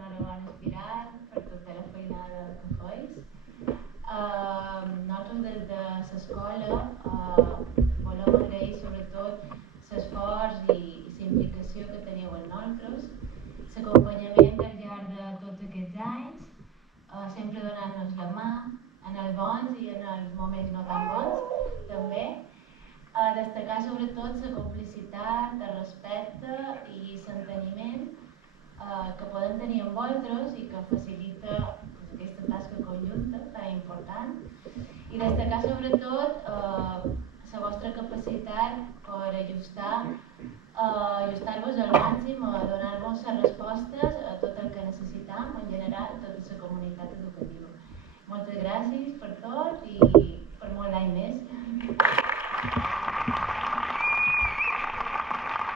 enhorabona Espiral per tota la feinada que feis. Nosaltres des de l'escola volem agrair sobretot l'esforç i la implicació que teniu en nosaltres, l'acompanyament al llarg de tots aquests anys, sempre donant-nos la mà en els bons i en els moments no tan bons també. Destacar sobretot la complicitat, el respecte i l'enteniment que podem tenir amb vosaltres i que facilita aquesta tasca conjunta tan important, i destacar sobretot la vostra capacitat per ajustar-vos al màxim a donar-vos les respostes a tot el que necessitam, en general, tota la comunitat educativa. Moltes gràcies per tot i per molt any més.